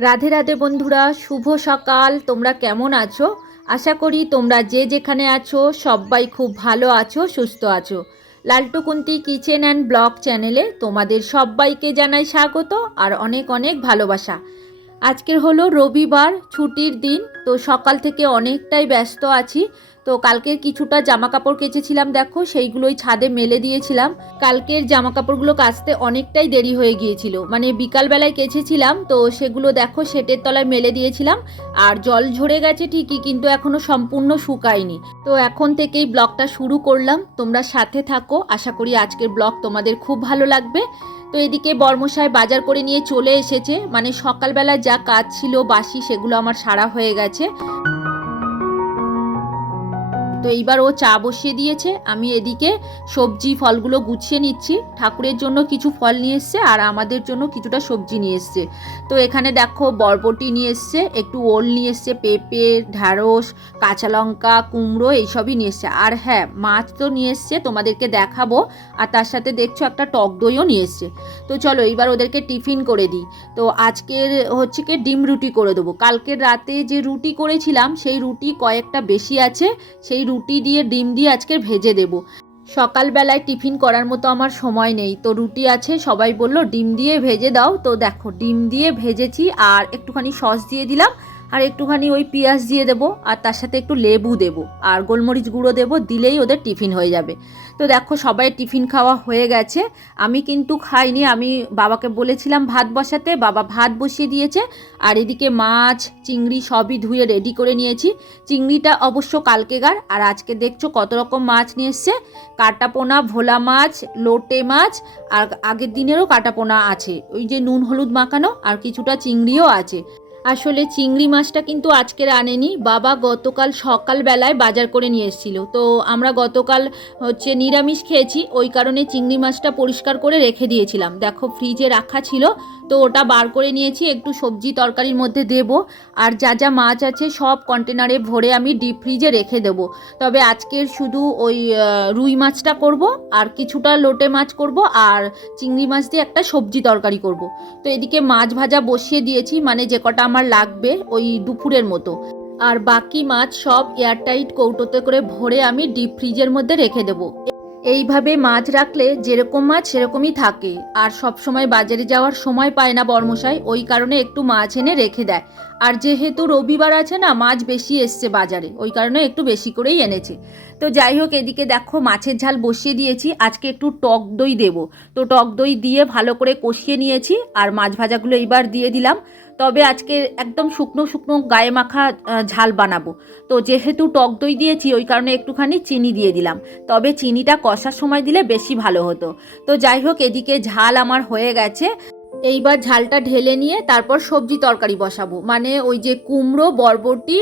রাধে রাধে বন্ধুরা, শুভ সকাল। তোমরা কেমন আছো? আশা করি তোমরা যে যেখানে আছো, সবাই খুব ভালো আছো, সুস্থ আছো। লালটুকুন্তি কিচেন অ্যান্ড ব্লগ চ্যানেলে তোমাদের সবাইকে জানাই স্বাগত আর অনেক অনেক ভালোবাসা। আজকের হলো রবিবার, ছুটির দিন। তো সকাল থেকে অনেকটাই ব্যস্ত আছি। তো কালকের কিছুটা জামা কাপড় কেচেছিলাম, দেখো, সেইগুলোই ছাদে মেলে দিয়েছিলাম। কালকের জামা কাপড়গুলো কাচতে অনেকটাই দেরি হয়ে গিয়েছিল। মানে বিকালবেলায় কেচেছিলাম, তো সেগুলো দেখো, সেটের তলায় মেলে দিয়েছিলাম। আর জল ঝরে গেছে ঠিকই, কিন্তু এখনও সম্পূর্ণ শুকায়নি। তো এখন থেকেই ব্লগটা শুরু করলাম। তোমরা সাথে থাকো। আশা করি আজকের ব্লগ তোমাদের খুব ভালো লাগবে। তো এদিকে বর্মশায় বাজার করে নিয়ে চলে এসেছে। মানে সকালবেলা যা কাজ ছিল বাসি, সেগুলো আমার সারা হয়ে গেছে। তো এইবার ও চা বসিয়ে দিয়েছে, আমি এদিকে সবজি ফলগুলো গুছিয়ে নিচ্ছি। ঠাকুরের জন্য কিছু ফল নিয়ে এসছে আর আমাদের জন্য কিছুটা সবজি নিয়ে এসছে। তো এখানে দেখো বরবটি নিয়ে এসছে, একটু ওল নিয়ে এসছে, পেঁপে, ঢ্যাঁড়স, কাঁচা লঙ্কা, কুমড়ো এইসবই নিয়ে এসছে। আর হ্যাঁ মাছ তো নিয়ে এসছে, তোমাদেরকে দেখাবো। আর তার সাথে দেখছ একটা টক দইও নিয়ে এসছে। তো চলো এইবার ওদেরকে টিফিন করে দিই। তো আজকের হচ্ছে কি ডিম রুটি করে দেবো। কালকের রাতে যে রুটি করেছিলাম, সেই রুটি কয়েকটা বেশি আছে, সেই রুটি দিয়ে ডিম দিয়ে আজকে ভেজে দেবো। সকালবেলায় টিফিন করার মতো আমার সময় নেই। তো রুটি আছে, সবাই বলল, ডিম দিয়ে ভেজে দাও। তো দেখো, ডিম দিয়ে ভেজেছি আর একটুখানি সস দিয়ে দিলাম। আর একটুখানি ওই পেঁয়াজ দিয়ে দেবো, আর তার সাথে একটু লেবু দেবো, আর গোলমরিচ গুঁড়ো দেবো, দিলেই ওদের টিফিন হয়ে যাবে। তো দেখো, সবাই টিফিন খাওয়া হয়ে গেছে। আমি কিন্তু খাইনি, আমি বাবাকে বলেছিলাম ভাত বসাতে, বাবা ভাত বসিয়ে দিয়েছে, আর এদিকে মাছ, চিংড়ি সবই ধুয়ে রেডি করে নিয়েছি। চিংড়িটা অবশ্য কালকেগার আর আজকে দেখছ কত রকম মাছ নিয়ে এসছে। কাটাপোনা, ভোলা মাছ, লোটে মাছ, আর আগের দিনেরও কাটাপোনা আছে। ওই যে নুন হলুদ মাখানো, আর কিছুটা চিংড়িও আছে। আসলে চিংড়ি মাছটা কিন্তু আজকের আনেনি। বাবা গতকাল সকালবেলায় বাজার করে নিয়ে এসেছিল। তো আমরা গতকাল হচ্ছে নিরামিষ খেয়েছি, ওই কারণে চিংড়ি মাছটা পরিষ্কার করে রেখে দিয়েছিলাম। দেখো, ফ্রিজে রাখা ছিল তো ওটা বার করে নিয়েছি, একটু সবজি তরকারির মধ্যে দেব। আর যা যা মাছ আছে সব কন্টেনারে ভরে আমি ডিপ ফ্রিজে রেখে দেব। তবে আজকের শুধু ওই রুই মাছটা করব, আর কিছুটা লোটে মাছ করব, আর চিংড়ি মাছ দিয়ে একটা সবজি তরকারি করব। তো এদিকে মাছ ভাজা বসিয়ে দিয়েছি মানে যে কটা আমার লাগবে ওই দুপুরের মতো। আর বাকি মাছ সব এয়ারটাইট কৌটোতে করে ভরে আমি ডিপ ফ্রিজের মধ্যে রেখে দেবো। এইভাবে মাছ রাখলে যেরকম মাছ সেরকমই থাকে। আর সব সময় বাজারে যাওয়ার সময় পায় না বর্মশাই, ওই কারণে একটু মাছ এনে রেখে দেয়। আর যেহেতু রবিবার আছে না, মাছ বেশি এসছে বাজারে, ওই কারণে একটু বেশি করেই এনেছে। তো যাই হোক, এদিকে দেখো মাছের ঝাল বসিয়ে দিয়েছি, আজকে একটু টক দই দেব। তো টক দই দিয়ে ভালো করে কষিয়ে নিয়েছি, আর মাছ ভাজাগুলো এইবার দিয়ে দিলাম। তবে আজকে একদম শুকনো শুকনো গায়ে মাখা ঝাল বানাবো। তো যেহেতু টক দই দিয়েছি, ওই কারণে একটুখানি চিনি দিয়ে দিলাম। তবে চিনিটা কষার সময় দিলে বেশি ভালো হতো। তো যাই হোক, এদিকে ঝাল আমার হয়ে গেছে। এইবার ঝালটা ঢেলে নিয়ে তারপর সবজি তরকারি বসাবো। মানে ওই যে কুমড়ো, বরবটি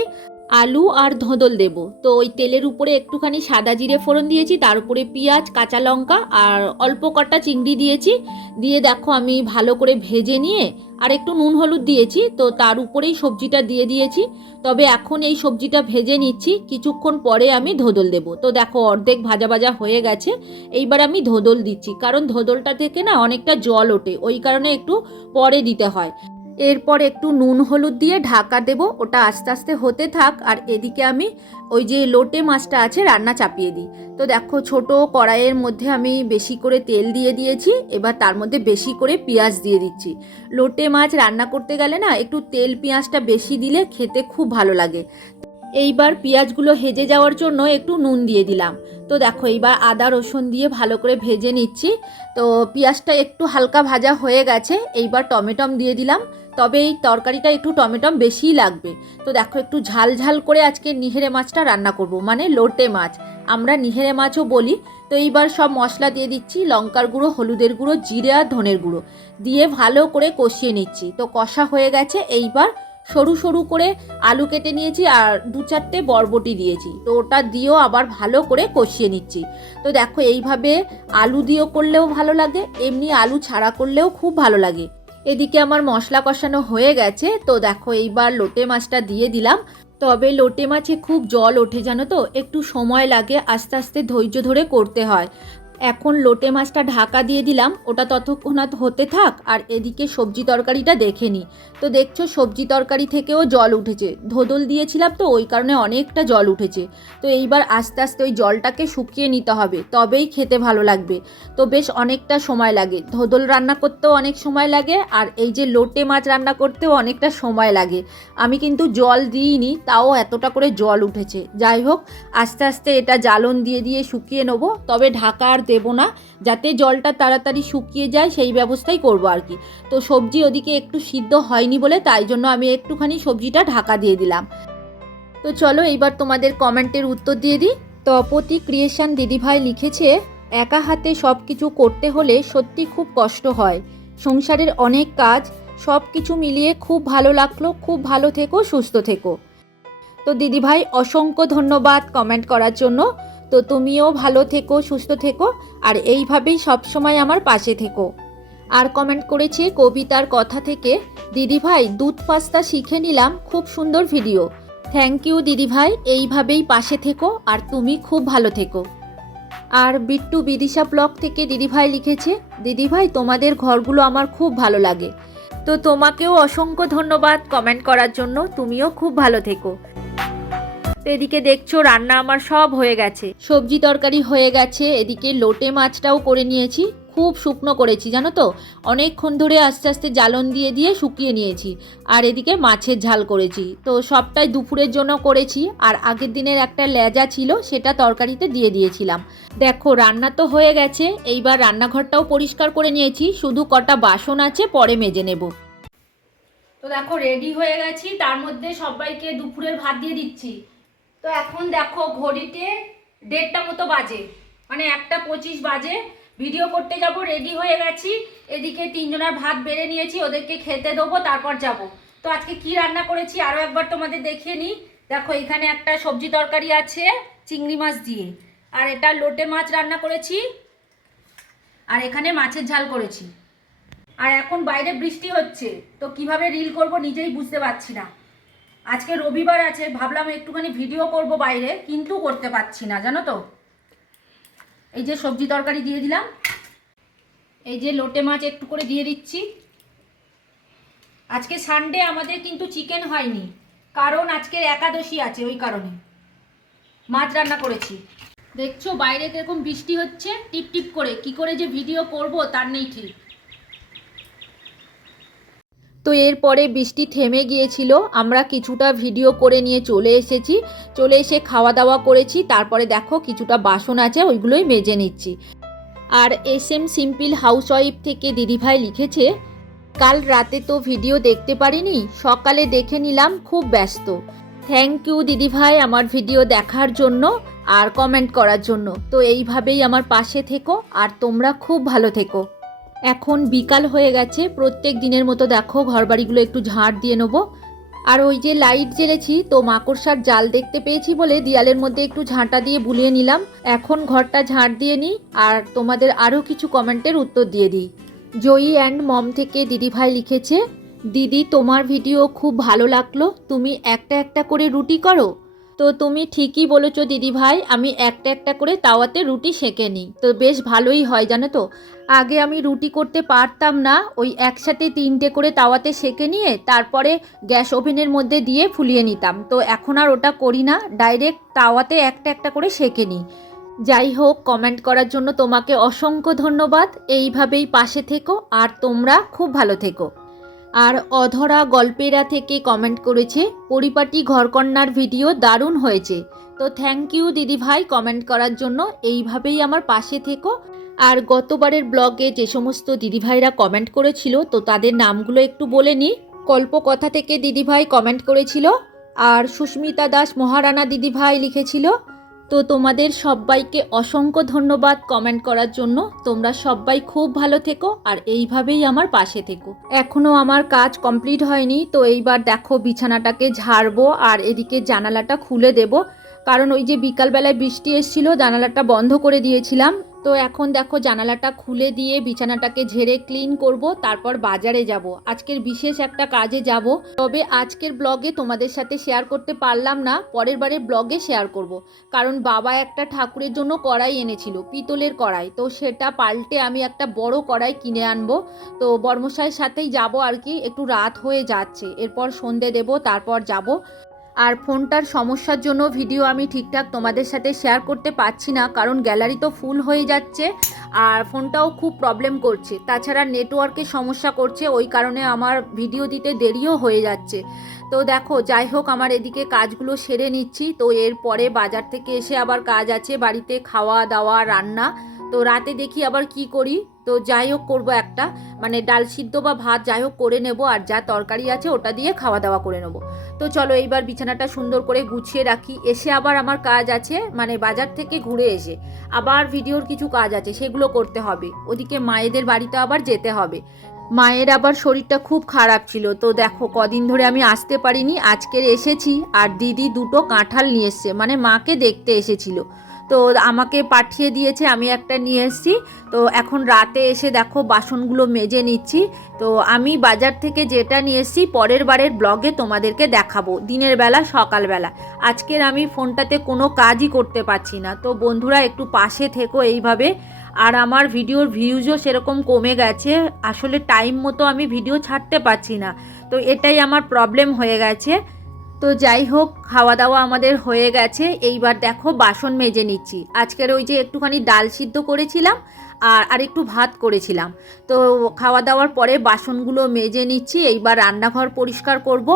আলু আর ধোঁদল দেব। তো ওই তেলের উপরে একটুখানি সাদা জিরে ফোড়ন দিয়েছি, তার উপরে পেঁয়াজ, কাঁচা লঙ্কা আর অল্প কটা চিংড়ি দিয়েছি। দিয়ে দেখো আমি ভালো করে ভেজে নিয়ে আর একটু নুন হলুদ দিয়েছি, তো তার উপরেই সবজিটা দিয়ে দিয়েছি। তবে এখন এই সবজিটা ভেজে নিচ্ছি, কিছুক্ষণ পরে আমি ধোদল দেব। তো দেখো অর্ধেক ভাজা ভাজা হয়ে গেছে, এইবার আমি ধোদল দিচ্ছি। কারণ ধোদলটা থেকে না অনেকটা জল ওঠে, ওই কারণে একটু পরে দিতে হয়। এরপর একটু নুন হলুদ দিয়ে ঢাকা দেব, ওটা আস্তে আস্তে হতে থাক। আর এদিকে আমি ওই যে লোটে মাছটা আছে, রান্না চাপিয়ে দিই। তো দেখো, ছোট কড়াইয়ের মধ্যে আমি বেশি করে তেল দিয়ে দিয়েছি, এবার তার মধ্যে বেশি করে পেঁয়াজ দিয়ে দিচ্ছি। লোটে মাছ রান্না করতে গেলে না, একটু তেল পেঁয়াজটা বেশি দিলে খেতে খুব ভালো লাগে। এইবার পেঁয়াজগুলো হেজে যাওয়ার জন্য একটু নুন দিয়ে দিলাম। তো দেখো, এইবার আদা, রসুন দিয়ে ভালো করে ভেজে নিচ্ছি। তো পেঁয়াজটা একটু হালকা ভাজা হয়ে গেছে, এইবার টমেটম দিয়ে দিলাম। তবে এই তরকারিটা একটু টমেটম বেশিই লাগবে। তো দেখো, একটু ঝাল ঝাল করে আজকে নিহেরে মাছটা রান্না করব মানে লোটে মাছ। আমরা নিহেরে মাছও বলি। তো এইবার সব মশলা দিয়ে দিচ্ছি, লঙ্কার গুঁড়ো, হলুদের গুঁড়ো, জিরে আর ধনের গুঁড়ো। দিয়ে ভালো করে কষিয়ে নিচ্ছি। তো কষা হয়ে গেছে, এইবার সরু সরু করে আলু কেটে নিয়েছি আর দু চারটে বরবটি দিয়েছি। তো ওটা দিয়েও আবার ভালো করে কষিয়ে নিচ্ছি। তো দেখো, এইভাবে আলু দিয়েও করলেও ভালো লাগে, এমনি আলু ছাড়া করলেও খুব ভালো লাগে। এদিকে আমার মশলা কষানো হয়ে গেছে। তো দেখো, এইবার লোটে মাছটা দিয়ে দিলাম। তবে লোটে মাছে খুব জল ওঠে, জানো তো? একটু সময় লাগে, আস্তে আস্তে ধৈর্য ধরে করতে হয়। এখন লোটে মাছটা ঢাকা দিয়ে দিলাম, ওটা ততক্ষণাৎ হতে থাক, আর এদিকে সবজি তরকারিটা দেখে নিই তো দেখছ, সবজি তরকারি থেকেও জল উঠেছে। ধোদল দিয়েছিলাম তো, ওই কারণে অনেকটা জল উঠেছে। তো এইবার আস্তে আস্তে ওই জলটাকে শুকিয়ে নিতে হবে, তবেই খেতে ভালো লাগবে। তো বেশ অনেকটা সময় লাগে। ধোদল রান্না করতেও অনেক সময় লাগে, আর এই যে লোটে মাছ রান্না করতেও অনেকটা সময় লাগে। আমি কিন্তু জল দিইনি, তাও এতটা করে জল উঠেছে। যাই হোক, আস্তে আস্তে এটা জ্বালন দিয়ে দিয়ে শুকিয়ে নেব। তবে ঢাকা আর দেবো না, যাতে জলটা তাড়াতাড়ি শুকিয়ে যায়, সেই ব্যবস্থাই করব আর কি। তো সবজি ওদিকে একটু সিদ্ধ হয়নি বলে তাই জন্য আমি একটুখানি সবজিটা ঢাকা দিয়ে দিলাম। তো চলো এইবার তোমাদের কমেন্টের উত্তর দিয়ে দিই। তপতি ক্রিয়েশন দিদিভাই লিখেছে, একা হাতে সব কিছু করতে হলে সত্যি খুব কষ্ট হয়। সংসারের অনেক কাজ সব কিছু মিলিয়ে খুব ভালো লাগল, খুব ভালো থেকো, সুস্থ থেকো। তো দিদিভাই, অসংখ্য ধন্যবাদ কমেন্ট করার জন্য। তো তুমিও ভালো থেকো, সুস্থ থেকো, আর এইভাবেই সবসময় আমার পাশে থেকো। আর কমেন্ট করেছে কবিতার কথা থেকে দিদিভাই দুধ পাস্তা শিখে নিলাম, খুব সুন্দর ভিডিও থ্যাংক ইউ দিদিভাই এইভাবেই পাশে থেকো, আর তুমি খুব ভালো থেকো। আর বিট্টু বিদিশা ব্লগ থেকে দিদিভাই লিখেছে দিদিভাই তোমাদের ঘরগুলো আমার খুব ভালো লাগে। তো তোমাকেও অসংখ্য ধন্যবাদ কমেন্ট করার জন্য, তুমিও খুব ভালো থেকো। এদিকে দেখছ রান্না আমার সব হয়ে গেছে। সবজি তরকারি হয়ে গেছে, এদিকে লোটে মাছটাও করে নিয়েছি। খুব শুকনো করেছি, জানো তো? অনেকক্ষণ ধরে আস্তে আস্তে জ্বালন দিয়ে দিয়ে শুকিয়ে নিয়েছি। আর এদিকে মাছের ঝাল করেছি। তো সবটাই দুপুরের জন্য করেছি, আর আগের দিনের একটা লেজা ছিল, সেটা তরকারিতে দিয়ে দিয়েছিলাম। দেখো, রান্না তো হয়ে গেছে, এইবার রান্নাঘরটাও পরিষ্কার করে নিয়েছি, শুধু কটা বাসন আছে, পরে মেজে নেব। তো দেখো রেডি হয়ে গেছি, তার মধ্যে সবাইকে দুপুরের ভাত দিয়ে দিচ্ছি। তো এখন দেখো ঘড়িতে দেড়টা মতো বাজে। মানে একটা পঁচিশ বাজে। ভিডিও করতে যাব রেডি হয়ে গেছি। এদিকে তিনজনের ভাত বেড়ে নিয়েছি, ওদেরকে খেতে দেবো, তারপর যাব। তো আজকে কি রান্না করেছি আরও একবার তোমাদের দেখিয়ে নিই। দেখো, এখানে একটা সবজি তরকারি আছে, চিংড়ি মাছ দিয়ে। আর এটা লোটে মাছ রান্না করেছি। আর এখানে মাছের ঝাল করেছি। আর এখন বাইরে বৃষ্টি হচ্ছে, তো কীভাবে রিল করব নিজেই বুঝতে পারছি না। আজকে রবিবার আছে, ভাবলাম একটুখানি ভিডিও করব বাইরে, কিন্তু করতে পারছি না, জানো তো। এই যে সবজি তরকারি দিয়ে দিলাম। এই যে লোটে মাছ একটু করে দিয়ে দিচ্ছি। আজকে সানডে আমাদের কিন্তু চিকেন হয়নি, কারণ আজকের একাদশী আছে ওই কারণে। মাছ রান্না করেছি। দেখছ, বাইরে কীরকম বৃষ্টি হচ্ছে টিপ টিপ করে। কি করে যে ভিডিও করব, তার নেই ঠিক। তো এরপরে বৃষ্টি থেমে গিয়েছিল, আমরা কিছুটা ভিডিও করে নিয়ে চলে এসেছি। চলে এসে খাওয়া দাওয়া করেছি, তারপরে দেখো কিছুটা বাসন আছে, ওইগুলোই মেজে নিচ্ছি। আর এস এম সিম্পল হাউসওয়াইফ থেকে দিদিভাই লিখেছে, কাল রাতে তো ভিডিও দেখতে পারিনি, সকালে দেখে নিলাম, খুব ব্যস্ত। থ্যাংক ইউ দিদিভাই আমার ভিডিও দেখার জন্য আর কমেন্ট করার জন্য। তো এইভাবেই আমার পাশে থেকো, আর তোমরা খুব ভালো থেকো। এখন বিকাল হয়ে গেছে, প্রত্যেক দিনের মতো দেখো ঘরবাড়িগুলো একটু ঝাড় দিয়ে নেব। আর ওই যে লাইট জ্বেলেছি, তো মাকড়সার জাল দেখতে পেয়েছি বলে দিয়ালের মধ্যে একটু ঝাঁটা দিয়ে বুলিয়ে নিলাম। এখন ঘরটা ঝাড় দিয়ে নিই, আর তোমাদের আরও কিছু কমেন্টের উত্তর দিয়ে দিই। জয়ী অ্যান্ড মম থেকে দিদিভাই লিখেছে, দিদি, তোমার ভিডিও খুব ভালো লাগল। তুমি একটা একটা করে রুটি করো? তো তুমি ঠিকই বলেছ দিদিভাই আমি একটা একটা করে তাওয়াতে রুটি সেঁকে নিই। তো বেশ ভালোই হয়, জানো তো? আগে আমি রুটি করতে পারতাম না, ওই একসাথে তিনটে করে তাওয়াতে সেঁকে নিয়ে তারপরে গ্যাস ওভেনের মধ্যে দিয়ে ফুলিয়ে নিতাম। তো এখন আর ওটা করি না, ডাইরেক্ট তাওয়াতে একটা একটা করে সেঁকে নিই। যাই হোক, কমেন্ট করার জন্য তোমাকে অসংখ্য ধন্যবাদ। এইভাবেই পাশে থেকো, আর তোমরা খুব ভালো থেকো। আর অধরা গল্পেরা থেকে কমেন্ট করেছে, পরিপাটি ঘরকন্যার ভিডিও দারুণ হয়েছে। তো থ্যাংক ইউ দিদিভাই কমেন্ট করার জন্য, এইভাবেই আমার পাশে থেকো। আর গতবারের ব্লগে যে সমস্ত দিদিভাইরা কমেন্ট করেছিল, তো তাদের নামগুলো একটু বলে নিই। কল্পকথা থেকে দিদিভাই কমেন্ট করেছিল, আর সুস্মিতা দাস মহারানা দিদিভাই লিখেছিল তো তোমাদের সবাইকে অসংখ্য ধন্যবাদ কমেন্ট করার জন্য। তোমরা সবাই খুব ভালো থেকো আর এইভাবেই আমার পাশে থেকো। এখনও আমার কাজ কমপ্লিট হয়নি, তো এইবার দেখো বিছানাটাকে ঝাড়বো আর এদিকে জানালাটা খুলে দেব। কারণ ওই যে বিকালবেলায় বৃষ্টি এসছিল, জানালাটা বন্ধ করে দিয়েছিলাম। তো এখন দেখো জানালাটা খুলে দিয়ে বিছানাটাকে ঝেড়ে ক্লিন করব, তারপর বাজারে যাব। আজকের বিশেষ একটা কাজে যাব। তবে আজকের ব্লগে তোমাদের সাথে শেয়ার করতে পারলাম না, পরের বারে ব্লগে শেয়ার করব। কারণ বাবা একটা ঠাকুরের জন্য কড়াই এনেছিল, পিতলের কড়াই। তো সেটা পাল্টে আমি একটা বড় কড়াই কিনে আনব। তো বর্মশাইয়ের সাথেই যাব আর কি, একটু রাত হয়ে যাচ্ছে। এরপর সন্ধে দেব, তারপর যাব। আর ফোনটার সমস্যার জন্য ভিডিও আমি ঠিকঠাক তোমাদের সাথে শেয়ার করতে পারছি না, কারণ গ্যালারি তো ফুল হয়ে যাচ্ছে আর ফোনটাও খুব প্রবলেম করছে। তাছাড়া নেটওয়ার্কের সমস্যা করছে, ওই কারণে আমার ভিডিও দিতে দেরিও হয়ে যাচ্ছে। তো দেখো, যাই হোক, আমার এদিকে কাজগুলো সেরে নিচ্ছি। তো এরপরে বাজার থেকে এসে আবার কাজ আছে, বাড়িতে খাওয়া দাওয়া রান্না। তো রাতে দেখি আবার কি করি? তো যাই হোক করব একটা। মানে ডাল সিদ্ধ বা ভাত যাই হোক করে নেব আর যা তরকারি আছে ওটা দিয়ে খাওয়া দাওয়া করে নেব। তো চলো এইবার বিছানাটা সুন্দর করে গুছিয়ে রাখি। এসে আবার আমার কাজ আছে মানে বাজার থেকে ঘুরে এসে। আবার ভিডিওর কিছু কাজ আছে, সেগুলো করতে হবে। ওদিকে মায়েদের বাড়িতে আবার যেতে হবে। মায়ের আবার শরীরটা খুব খারাপ ছিল। তো দেখো কদিন ধরে আমি আসতে পারিনি, আজকের এসেছি। আর দিদি দুটো কাঁঠাল নিয়ে এসছে। মানে মাকে দেখতে এসেছিল। তো আমাকে পাঠিয়ে দিয়েছে, আমি একটা নিয়ে এসেছি। তো এখন রাতে এসে দেখো বাসনগুলো মেজে নিচ্ছি। তো আমি বাজার থেকে যেটা নিয়ে এসেছি, পরের বারের ব্লগে তোমাদেরকে দেখাবো, দিনের বেলা সকালবেলা আজকের আমি ফোনটাতে কোনো কাজই করতে পারছি না। তো বন্ধুরা, একটু পাশে থেকো এইভাবে। আর আমার ভিডিওর ভিউজও সেরকম কমে গেছে। আসলে টাইম মতো আমি ভিডিও ছাড়তে পারছি না। তো এটাই আমার প্রবলেম হয়ে গেছে। তো যাই হোক খাওয়া দাওয়া আমাদের হয়ে গেছে। এইবার দেখো বাসন মেজে নিচ্ছি। আজকের ওই যে একটুখানি ডাল সিদ্ধ করেছিলাম আর আর একটু ভাত করেছিলাম। তো খাওয়া দাওয়ার পরে বাসনগুলো মেজে নিচ্ছি। এইবার রান্নাঘর পরিষ্কার করব।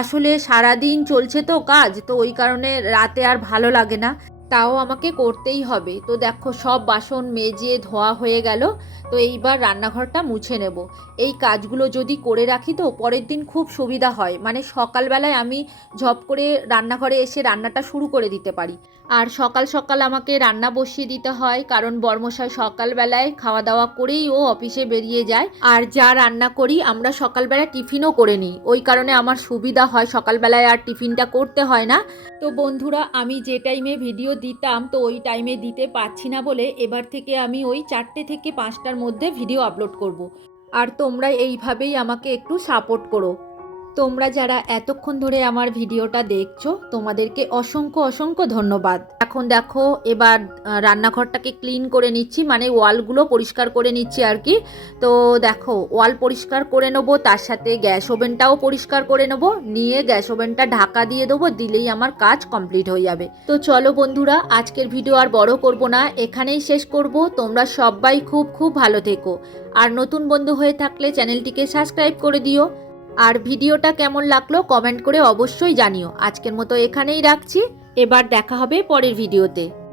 আসলে সারাদিন চলছে তো কাজ, তো ওই কারণে রাতে আর ভালো লাগে না। তাও আমাকে করতেই হবে। তো দেখো সব বাসন মেজে ধোয়া হয়ে গেল। তো এইবার রান্নাঘরটা মুছে নেব। এই কাজগুলো যদি করে রাখি তো পরের দিন খুব সুবিধা হয়। মানে সকালবেলায় আমি ঝপ করে রান্নাঘরে এসে রান্নাটা শুরু করে দিতে পারি। আর সকাল সকাল আমাকে রান্না বসিয়ে দিতে হয়। কারণ বর্মশাই সকালবেলায় খাওয়া দাওয়া করেই ও অফিসে বেরিয়ে যায়। আর যা রান্না করি আমরা সকালবেলা টিফিনও করে নিই। ওই কারণে আমার সুবিধা হয় সকালবেলায় আর টিফিনটা করতে হয় না। তো বন্ধুরা, আমি যে টাইমে ভিডিও দিতাম, তো ওই টাইমে দিতে পারছি না বলে এবার থেকে আমি ওই চারটে থেকে পাঁচটার মধ্যে ভিডিও আপলোড করব। আর তোমরা এইভাবেই আমাকে একটু সাপোর্ট করো তোমরা যারা এতক্ষণ ধরে আমার ভিডিওটা দেখছ, তোমাদেরকে অসংখ্য অসংখ্য ধন্যবাদ। এখন দেখো, এবার রান্নাঘরটাকে ক্লিন করে নিচ্ছি মানে ওয়ালগুলো পরিষ্কার করে নিচ্ছি আর কি। তো দেখো, ওয়াল পরিষ্কার করে নেব, তার সাথে গ্যাস ওভেনটাও পরিষ্কার করে নেব, নিয়ে গ্যাস ওভেনটা ঢাকা দিয়ে দেবো, দিলেই আমার কাজ কমপ্লিট হয়ে যাবে। তো চলো বন্ধুরা, আজকের ভিডিও আর বড় করব না, এখানেই শেষ করব। তোমরা সবাই খুব খুব ভালো থেকো। আর নতুন বন্ধু হয়ে থাকলে চ্যানেলটিকে সাবস্ক্রাইব করে দিও। আর ভিডিওটা কেমন লাগল কমেন্ট করে অবশ্যই জানিও। আজকের মতো এখানেই রাখছি। এবার দেখা হবে পরের ভিডিওতে।